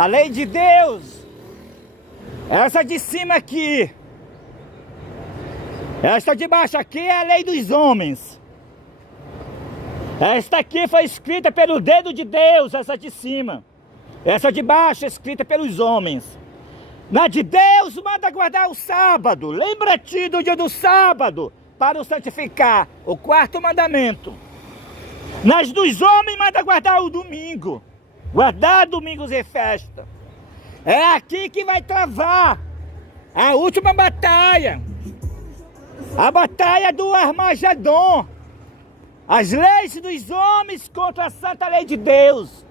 A lei de Deus, essa de cima aqui, esta de baixo aqui é a lei dos homens. Esta aqui foi escrita pelo dedo de Deus, essa de cima. Essa de baixo é escrita pelos homens. Na de Deus manda guardar o sábado. Lembra-te do dia do sábado para o santificar, o quarto mandamento. Nas dos homens manda guardar o domingo. Guardar domingos e festa. É aqui que vai travar a última batalha. A batalha do Armagedon. As leis dos homens contra a santa lei de Deus.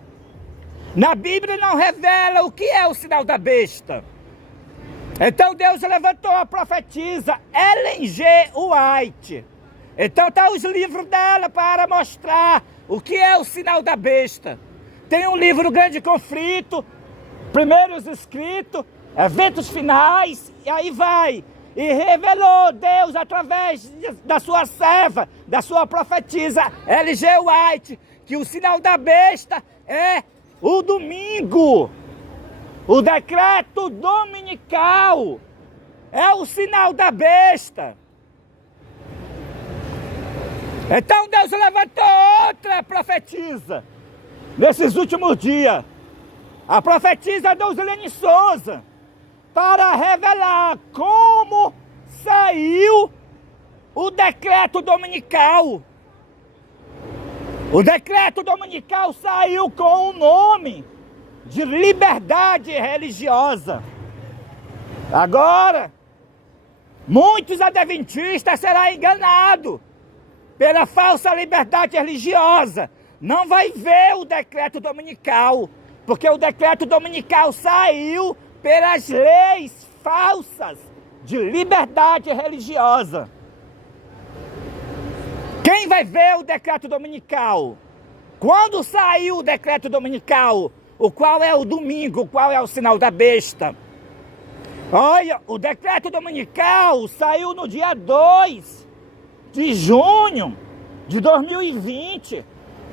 Na Bíblia não revela o que é o sinal da besta. Então Deus levantou a profetisa Ellen G. White. Então tá os livros dela para mostrar o que é o sinal da besta. Tem um livro Grande Conflito, Primeiros Escritos, Eventos Finais, e aí vai. E revelou Deus através da sua serva, da sua profetisa L.G. White, que o sinal da besta é o domingo. O decreto dominical é o sinal da besta. Então Deus levantou outra profetisa nesses últimos dias. A profetisa Deusilene Souza, para revelar como saiu o decreto dominical. O decreto dominical saiu com o nome de liberdade religiosa. Agora, muitos adventistas serão enganados pela falsa liberdade religiosa. Não vai ver o decreto dominical, porque o decreto dominical saiu pelas leis falsas de liberdade religiosa. Quem vai ver o decreto dominical? Quando saiu o decreto dominical, o qual é o domingo, o qual é o sinal da besta? Olha, o decreto dominical saiu no dia 2 de junho de 2020,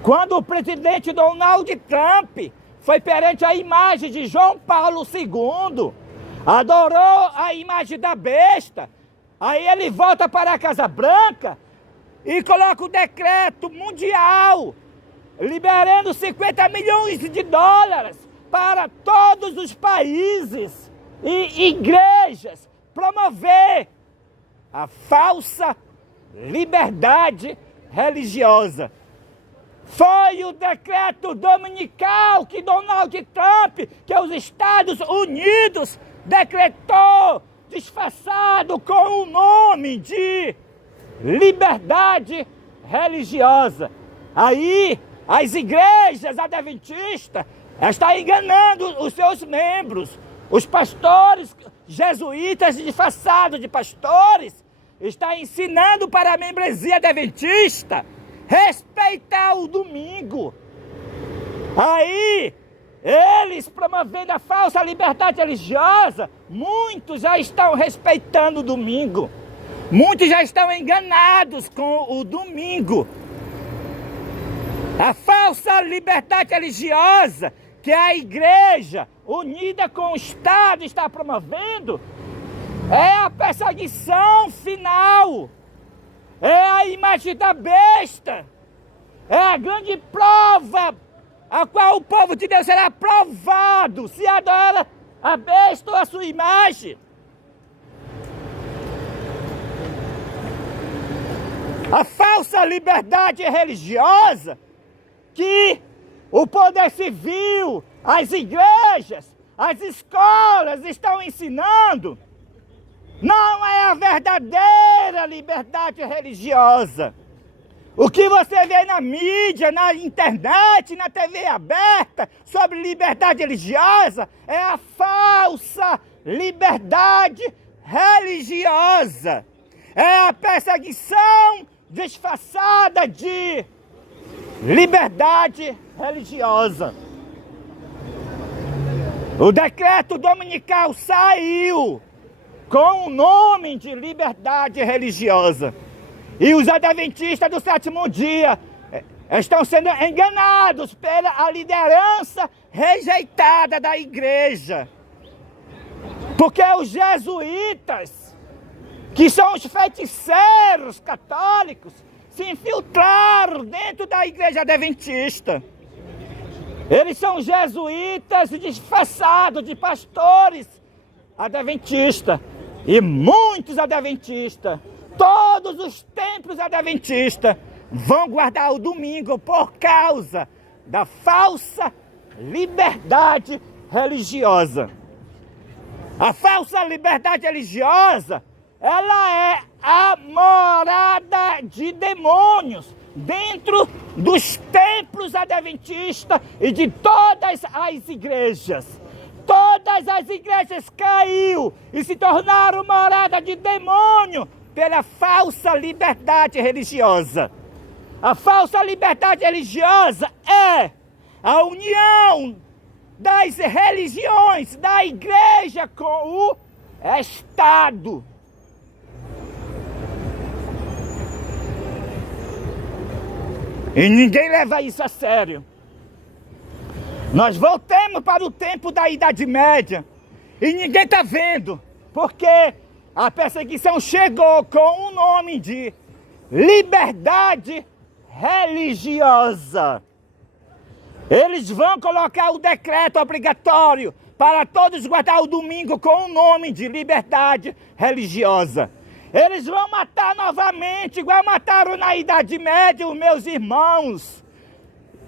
quando o presidente Donald Trump foi perante a imagem de João Paulo II, adorou a imagem da besta, aí ele volta para a Casa Branca e coloca o decreto mundial, liberando 50 milhões de dólares para todos os países e igrejas promover a falsa liberdade religiosa. Foi o decreto dominical que Donald Trump, que os Estados Unidos decretou, disfarçado com o nome de liberdade religiosa. Aí as igrejas adventistas estão enganando os seus membros. Os pastores jesuítas disfarçados de pastores estão ensinando para a membresia adventista respeitar o domingo. Aí, eles promovendo a falsa liberdade religiosa, muitos já estão respeitando o domingo. Muitos já estão enganados com o domingo. A falsa liberdade religiosa que a igreja, unida com o Estado, está promovendo, é a perseguição final. É a imagem da besta. É a grande prova a qual o povo de Deus será provado se adora a besta ou a sua imagem. A falsa liberdade religiosa que o poder civil, as igrejas, as escolas estão ensinando, não é a verdadeira liberdade religiosa. O que você vê na mídia, na internet, na TV aberta sobre liberdade religiosa é a falsa liberdade religiosa. É a perseguição disfarçada de liberdade religiosa. O decreto dominical saiu com o nome de liberdade religiosa. E os adventistas do sétimo dia estão sendo enganados pela liderança rejeitada da igreja. Porque os jesuítas, que são os feiticeiros católicos, se infiltraram dentro da igreja adventista. Eles são jesuítas disfarçados de pastores adventistas. E muitos adventistas, todos os templos adventistas, vão guardar o domingo por causa da falsa liberdade religiosa. A falsa liberdade religiosa, ela é a morada de demônios dentro dos templos adventistas e de todas as igrejas. Todas as igrejas caíram e se tornaram morada de demônio pela falsa liberdade religiosa. A falsa liberdade religiosa é a união das religiões, da igreja com o Estado. E ninguém leva isso a sério. Nós voltamos para o tempo da Idade Média e ninguém está vendo, porque a perseguição chegou com o nome de liberdade religiosa. Eles vão colocar o decreto obrigatório para todos guardar o domingo com o nome de liberdade religiosa. Eles vão matar novamente, igual mataram na Idade Média os meus irmãos.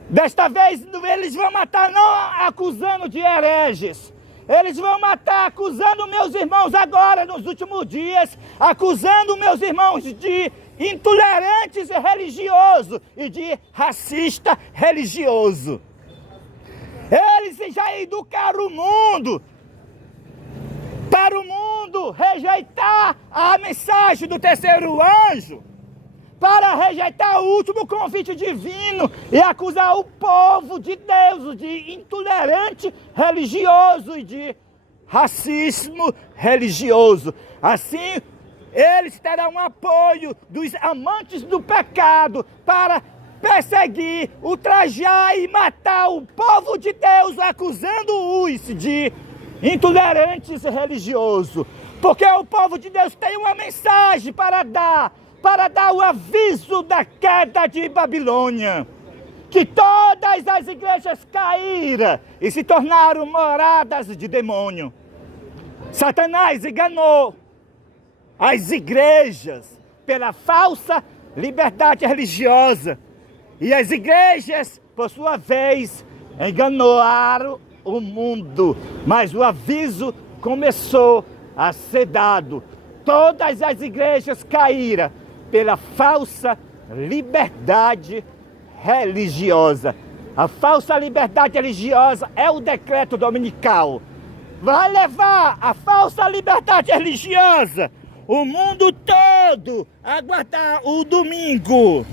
Desta vez eles vão matar não acusando de hereges. Eles vão matar acusando meus irmãos agora, nos últimos dias, acusando meus irmãos de intolerantes religiosos e de racista religioso. Eles já educaram o mundo para o mundo rejeitar a mensagem do terceiro anjo, para rejeitar o último convite divino e acusar o povo de Deus de intolerante religioso e de racismo religioso. Assim, eles terão apoio dos amantes do pecado para perseguir, ultrajar e matar o povo de Deus, acusando-os de intolerantes religiosos. Porque o povo de Deus tem uma mensagem para dar o aviso da queda de Babilônia, que todas as igrejas caíram e se tornaram moradas de demônio. Satanás enganou as igrejas pela falsa liberdade religiosa, e as igrejas, por sua vez, enganaram o mundo, mas o aviso começou a ser dado. Todas as igrejas caíram pela falsa liberdade religiosa. A falsa liberdade religiosa é o decreto dominical. Vai levar a falsa liberdade religiosa o mundo todo a guardar o domingo.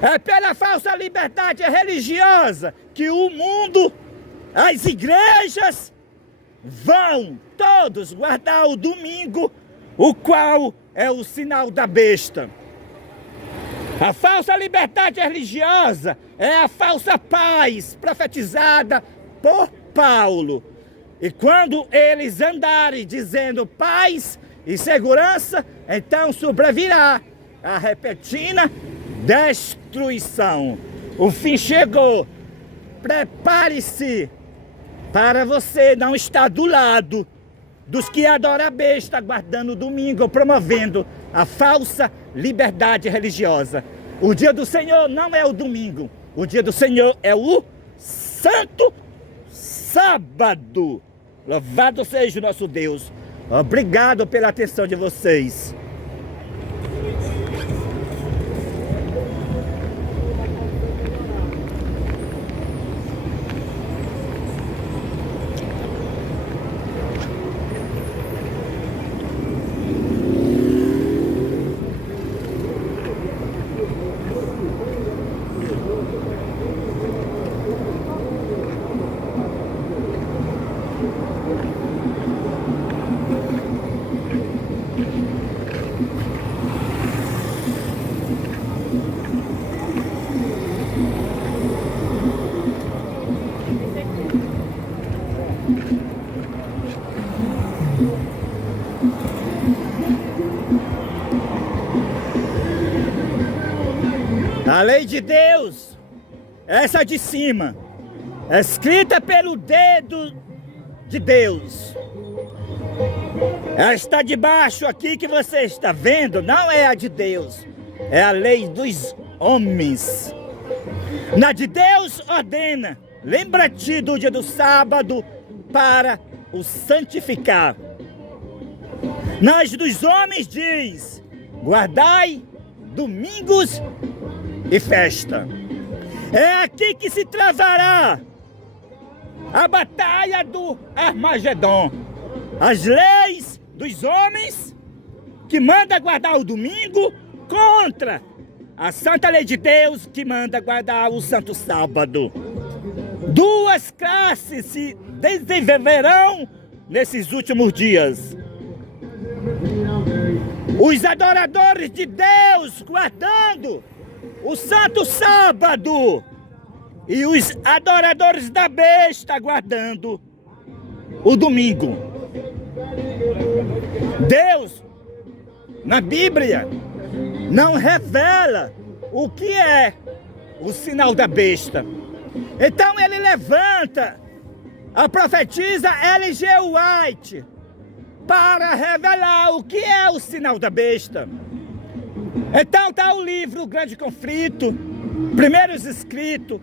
É pela falsa liberdade religiosa que o mundo, as igrejas, vão todos guardar o domingo, o qual é o sinal da besta. A falsa liberdade religiosa é a falsa paz profetizada por Paulo. E quando eles andarem dizendo paz e segurança, então sobrevirá a repentina destruição. O fim chegou. Prepare-se para você não estar do lado dos que adoram a besta, guardando o domingo, promovendo a falsa liberdade religiosa. O dia do Senhor não é o domingo. O dia do Senhor é o Santo Sábado. Louvado seja o nosso Deus. Obrigado pela atenção de vocês. A lei de Deus, essa de cima, é escrita pelo dedo de Deus. Esta de baixo aqui que você está vendo não é a de Deus, é a lei dos homens. Na de Deus ordena, lembra-te do dia do sábado para o santificar. Nas dos homens diz, guardai domingos e festa. É aqui que se travará a batalha do Armagedon. As leis dos homens que manda guardar o domingo contra a santa lei de Deus que manda guardar o santo sábado. Duas classes se desenvolverão nesses últimos dias. Os adoradores de Deus guardando o santo sábado e os adoradores da besta guardando o domingo. Deus, na Bíblia, não revela o que é o sinal da besta. Então ele levanta a profetisa L.G. White para revelar o que é o sinal da besta. Então está o livro O Grande Conflito, Primeiros Escritos,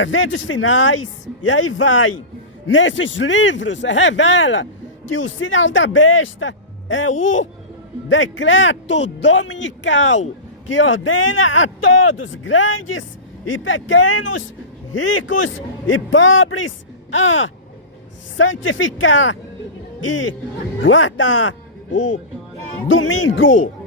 Eventos Finais, e aí vai. Nesses livros revela que o sinal da besta é o decreto dominical que ordena a todos, grandes e pequenos, ricos e pobres, a santificar e guardar o domingo.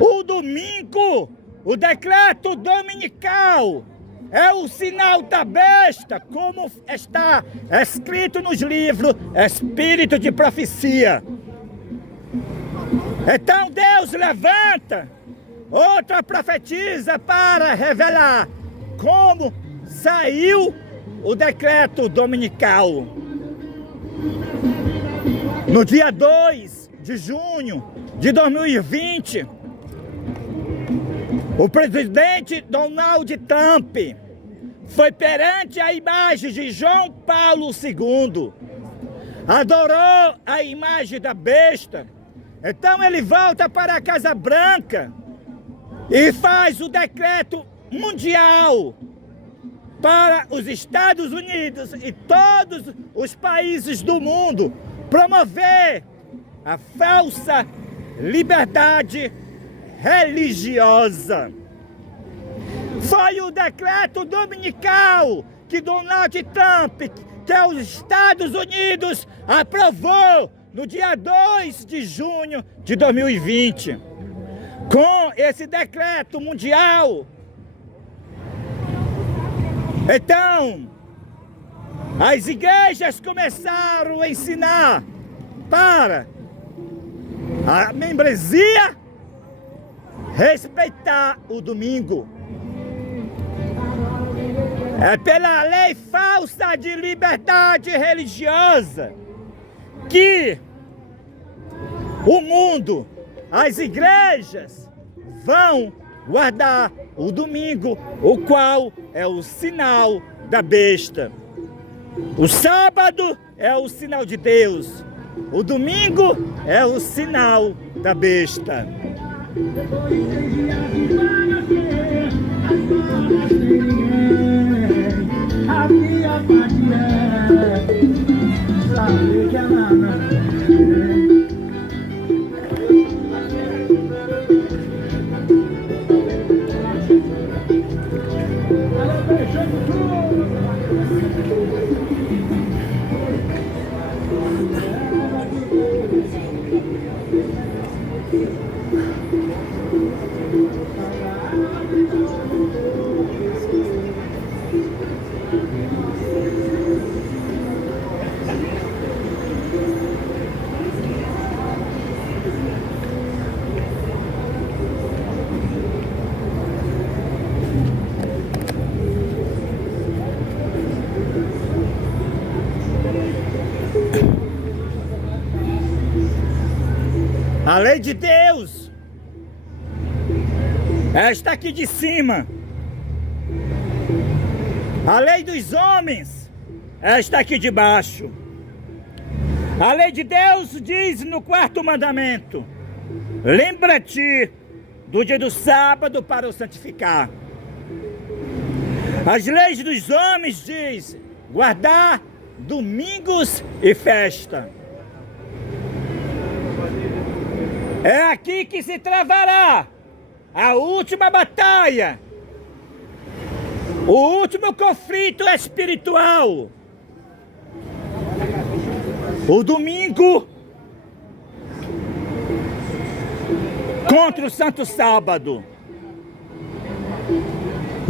O domingo, o decreto dominical, é o sinal da besta, como está escrito nos livros Espírito de Profecia. Então Deus levanta outra profetisa para revelar como saiu o decreto dominical. No dia 2 de junho de 2020, o presidente Donald Trump foi perante a imagem de João Paulo II, adorou a imagem da besta. Então ele volta para a Casa Branca e faz o decreto mundial para os Estados Unidos e todos os países do mundo promover a falsa liberdade religiosa. Foi o decreto dominical que Donald Trump, que é os Estados Unidos, aprovou no dia 2 de junho de 2020. Com esse decreto mundial, então, as igrejas começaram a ensinar para a membresia respeitar o domingo. É pela lei falsa de liberdade religiosa que o mundo, as igrejas, vão guardar o domingo, o qual é o sinal da besta. O sábado é o sinal de Deus. O domingo é o sinal da besta. A lei de Deus Esta aqui de cima. A lei dos homens, esta aqui de baixo. A lei de Deus diz no 4º mandamento: lembra-te do dia do sábado para o santificar. As leis dos homens diz guardar domingos e festa. É aqui que se travará a última batalha, o último conflito espiritual. O domingo contra o santo sábado.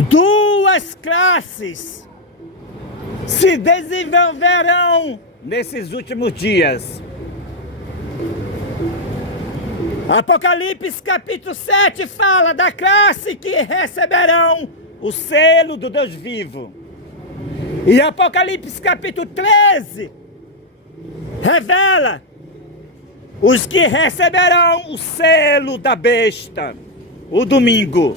Duas classes se desenvolverão nesses últimos dias. Apocalipse capítulo 7 fala da classe que receberão o selo do Deus vivo. E Apocalipse capítulo 13 revela os que receberão o selo da besta, o domingo.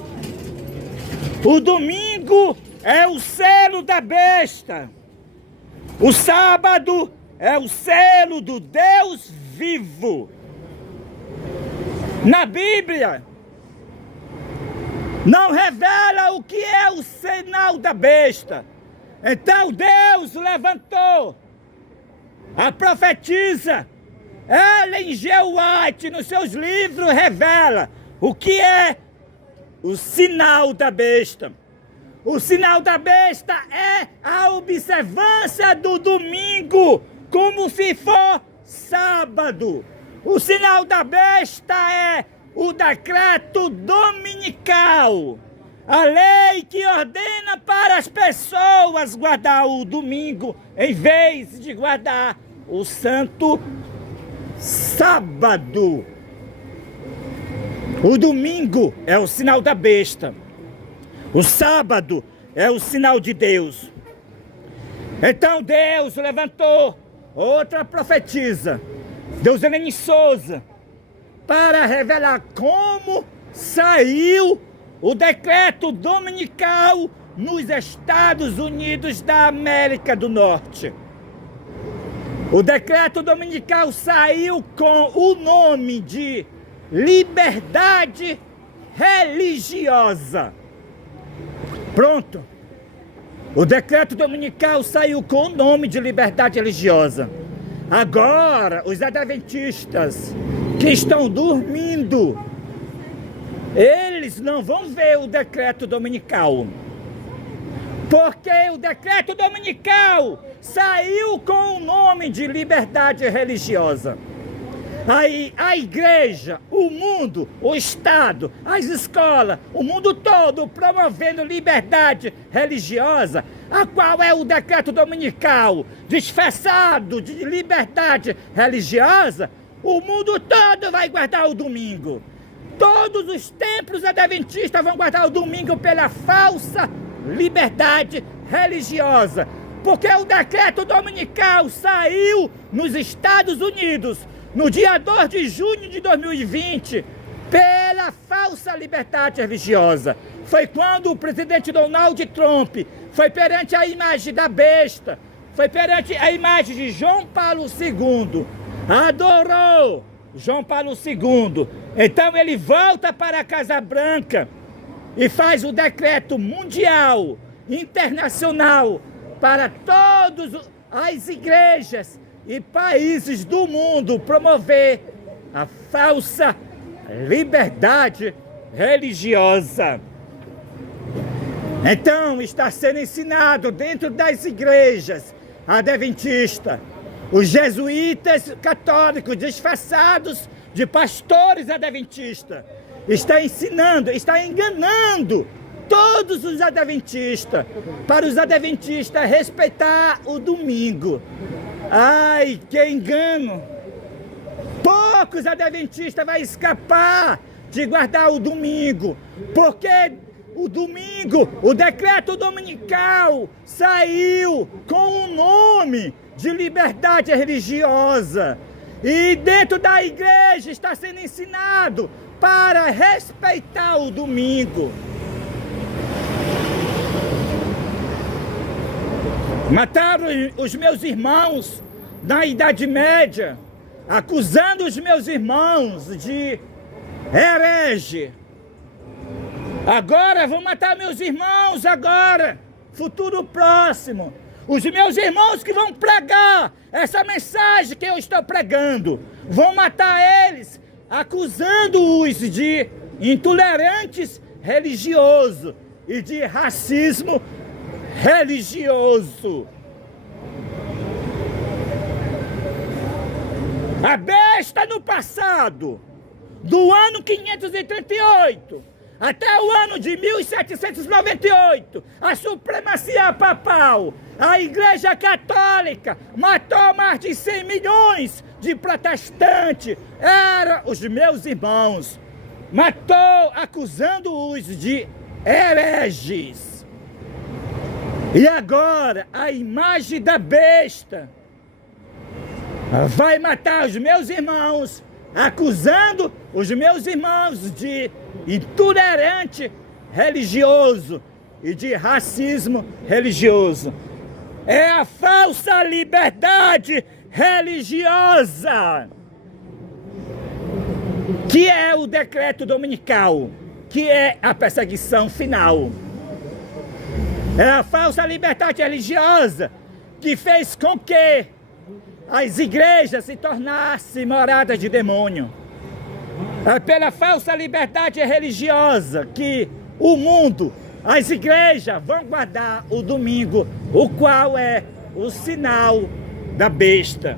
O domingo é o selo da besta. O sábado é o selo do Deus vivo. Na Bíblia não revela o que é o sinal da besta. Então Deus levantou a profetisa Ellen G. White, nos seus livros, revela o que é o sinal da besta. O sinal da besta é a observância do domingo, como se for sábado. O sinal da besta é o decreto dominical. A lei que ordena para as pessoas guardar o domingo, em vez de guardar o santo sábado. O domingo é o sinal da besta. O sábado é o sinal de Deus. Então Deus levantou outra profetisa, Deuselene Souza, para revelar como saiu o decreto dominical nos Estados Unidos da América do Norte. O decreto dominical saiu com o nome de liberdade religiosa. Pronto. O decreto dominical saiu com o nome de liberdade religiosa. Agora, os adventistas que estão dormindo, eles não vão ver o decreto dominical. Porque o decreto dominical saiu com o nome de liberdade religiosa. Aí a igreja, o mundo, o Estado, as escolas, o mundo todo promovendo liberdade religiosa, a qual é o decreto dominical, disfarçado de liberdade religiosa, o mundo todo vai guardar o domingo. Todos os templos adventistas vão guardar o domingo pela falsa liberdade religiosa. Porque o decreto dominical saiu nos Estados Unidos no dia 2 de junho de 2020, pela falsa liberdade religiosa. Foi quando o presidente Donald Trump foi perante a imagem da besta, foi perante a imagem de João Paulo II, adorou João Paulo II. Então ele volta para a Casa Branca e faz o decreto mundial, internacional, para todas as igrejas e países do mundo promover a falsa liberdade religiosa. Então está sendo ensinado dentro das igrejas adventistas, os jesuítas católicos disfarçados de pastores adventistas, está ensinando, está enganando todos os adventistas, para os adventistas respeitar o domingo. Ai, que engano! Poucos adventistas vão escapar de guardar o domingo, porque o domingo, o decreto dominical saiu com o nome de liberdade religiosa. E dentro da igreja está sendo ensinado para respeitar o domingo. Mataram os meus irmãos na Idade Média, acusando os meus irmãos de herege. Agora vão matar meus irmãos, agora, futuro próximo. Os meus irmãos que vão pregar essa mensagem que eu estou pregando, vão matar eles, acusando-os de intolerantes religiosos e de racismo religioso. A besta no passado, do ano 538 até o ano de 1798, a supremacia papal, a Igreja Católica matou mais de 100 milhões de protestantes. Eram os meus irmãos. Matou acusando-os de hereges. E agora a imagem da besta vai matar os meus irmãos, acusando os meus irmãos de intolerante religioso e de racismo religioso. É a falsa liberdade religiosa, que é o decreto dominical, que é a perseguição final. É a falsa liberdade religiosa que fez com que as igrejas se tornassem moradas de demônio. É pela falsa liberdade religiosa que o mundo, as igrejas vão guardar o domingo, o qual é o sinal da besta.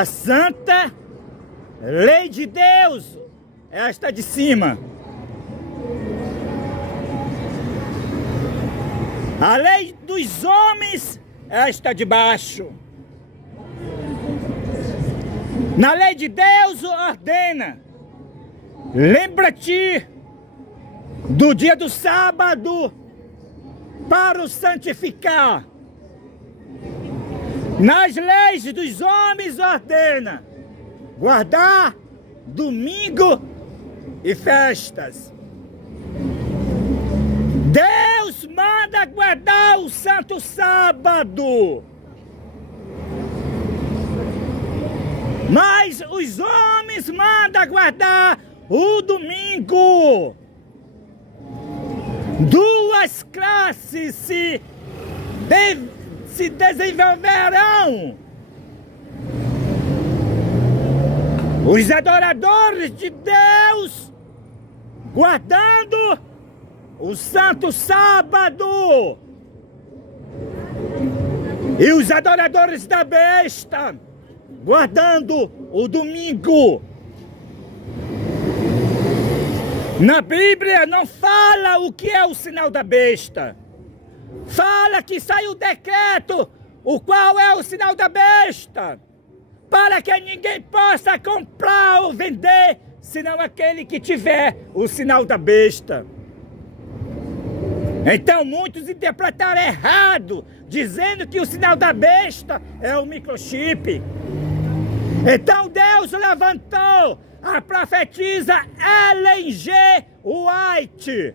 A santa lei de Deus, esta de cima. A lei dos homens, esta de baixo. Na lei de Deus ordena: lembra-te do dia do sábado para o santificar. Nas leis dos homens ordena guardar domingo e festas. Deus manda guardar o santo sábado. Mas os homens mandam guardar o domingo. Duas classes se desenvolverão. Os adoradores de Deus guardando o santo sábado e os adoradores da besta guardando o domingo. Na Bíblia não fala o que é o sinal da besta. Fala que sai o decreto, o qual é o sinal da besta. para que ninguém possa comprar ou vender, senão aquele que tiver o sinal da besta. Então muitos interpretaram errado, dizendo que o sinal da besta é o microchip. Então Deus levantou a profetisa Ellen G. White,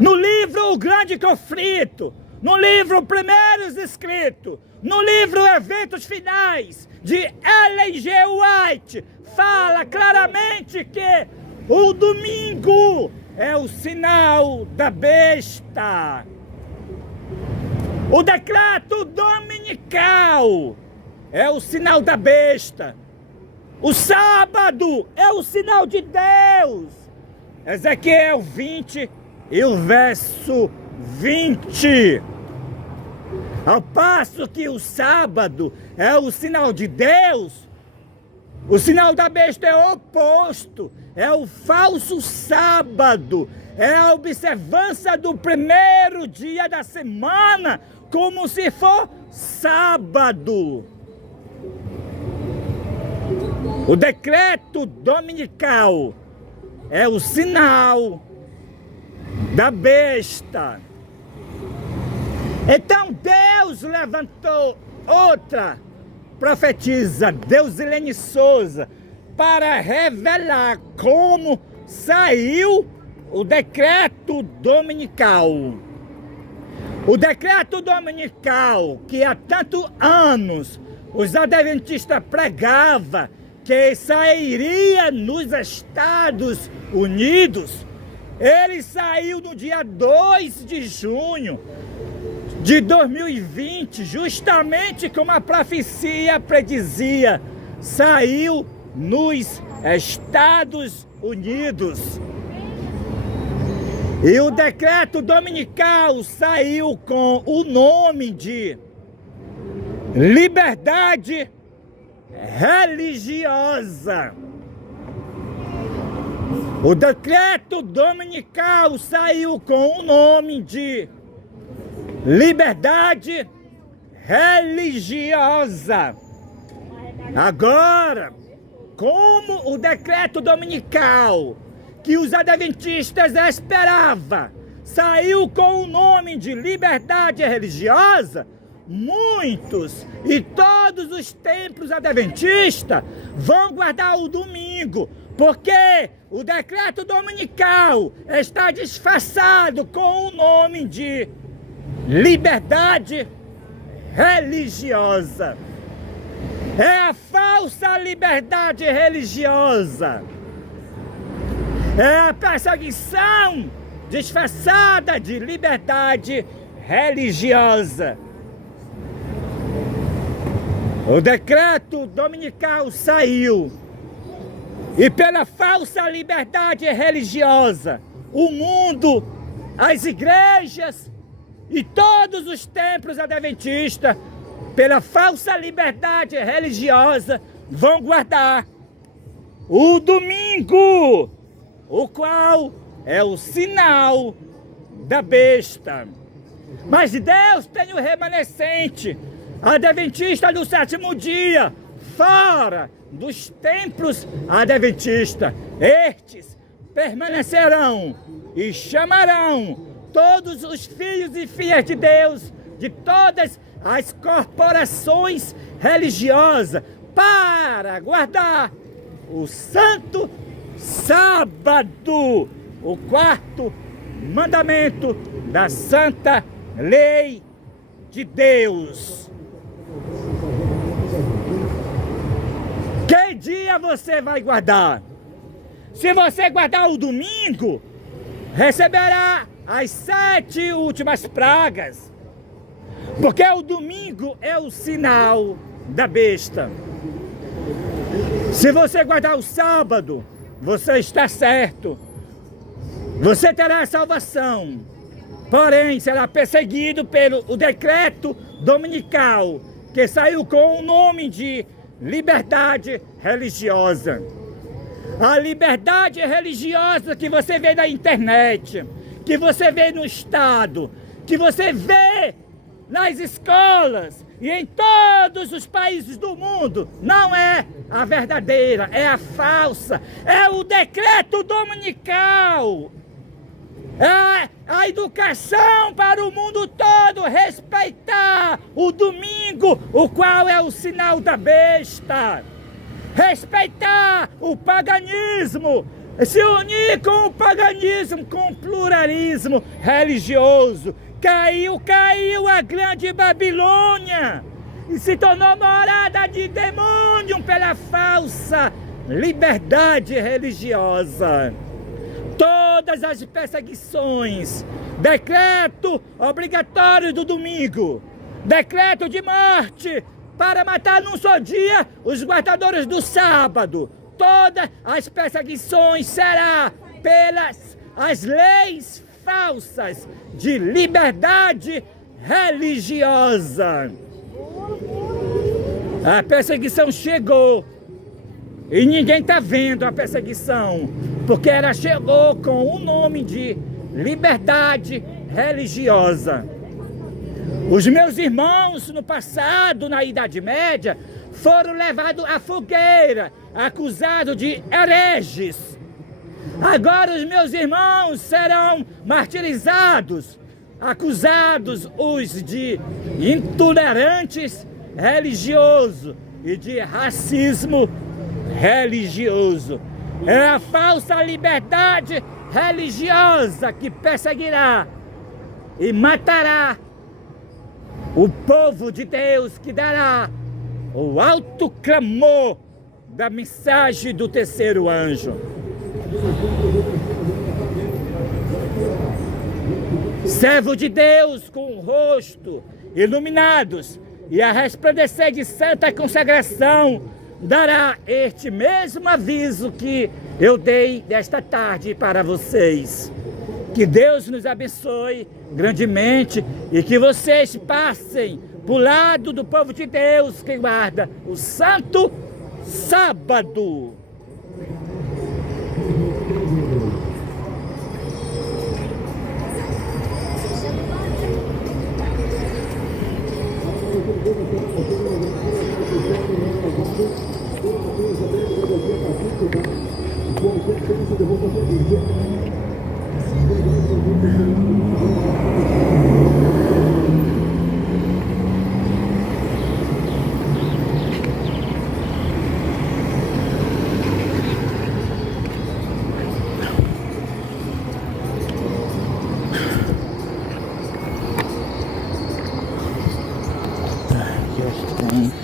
no livro O Grande Conflito, no livro Primeiros Escritos, no livro Eventos Finais, de Ellen G. White, fala claramente que o domingo é o sinal da besta. O decreto dominical é o sinal da besta. O sábado é o sinal de Deus. Ezequiel 20 e o verso 20. Ao passo que o sábado é o sinal de Deus, o sinal da besta é o oposto, é o falso sábado, é a observância do primeiro dia da semana, como se for sábado. O decreto dominical é o sinal da besta. Então Deus levantou outra profetisa, Deusilene Souza, para revelar como saiu o decreto dominical. O decreto dominical que há tantos anos os adventistas pregavam que sairia nos Estados Unidos, ele saiu no dia 2 de junho de 2020, justamente como a profecia predizia, saiu nos Estados Unidos. E o decreto dominical saiu com o nome de liberdade religiosa. O decreto dominical saiu com o nome de liberdade religiosa. Agora, como o decreto dominical que os adventistas esperavam saiu com o nome de liberdade religiosa, muitos e todos os templos adventistas vão guardar o domingo, porque o decreto dominical está disfarçado com o nome de liberdade religiosa. É a falsa liberdade religiosa. É a perseguição disfarçada de liberdade religiosa. O decreto dominical saiu e pela falsa liberdade religiosa, o mundo, as igrejas e todos os templos adventistas, pela falsa liberdade religiosa, vão guardar o domingo, o qual é o sinal da besta. Mas Deus tem o remanescente adventista do sétimo dia, fora dos templos adventistas. Estes permanecerão e chamarão todos os filhos e filhas de Deus, de todas as corporações religiosas, para guardar o santo sábado, o quarto mandamento da santa lei de Deus. Que dia você vai guardar? Se você guardar o domingo, receberá as 7 últimas pragas, porque o domingo é o sinal da besta. Se você guardar o sábado, você está certo, você terá salvação, porém será perseguido pelo o decreto dominical, que saiu com o nome de liberdade religiosa. A liberdade religiosa que você vê na internet, que você vê no Estado, que você vê nas escolas e em todos os países do mundo não é a verdadeira, é a falsa. É o decreto dominical. É a educação para o mundo todo, respeitar o domingo, o qual é o sinal da besta. Respeitar o paganismo, se unir com o paganismo, com o pluralismo religioso. Caiu a grande Babilônia e se tornou morada de demônio pela falsa liberdade religiosa. Todas as perseguições, decreto obrigatório do domingo, decreto de morte para matar num só dia os guardadores do sábado. Todas as perseguições será pelas as leis falsas de liberdade religiosa. A perseguição chegou e ninguém está vendo a perseguição, porque ela chegou com o nome de liberdade religiosa. Os meus irmãos no passado, na Idade Média, foram levados à fogueira, acusados de hereges. Agora os meus irmãos serão martirizados, acusados os de intolerantes religiosos e de racismo religioso. É a falsa liberdade religiosa que perseguirá e matará o povo de Deus, que dará o alto clamor da mensagem do terceiro anjo. Servo de Deus com o rosto iluminados e a resplandecer de santa consagração, dará este mesmo aviso que eu dei desta tarde para vocês. Que Deus nos abençoe grandemente e que vocês passem para o lado do povo de Deus que guarda o Santo Sábado. Just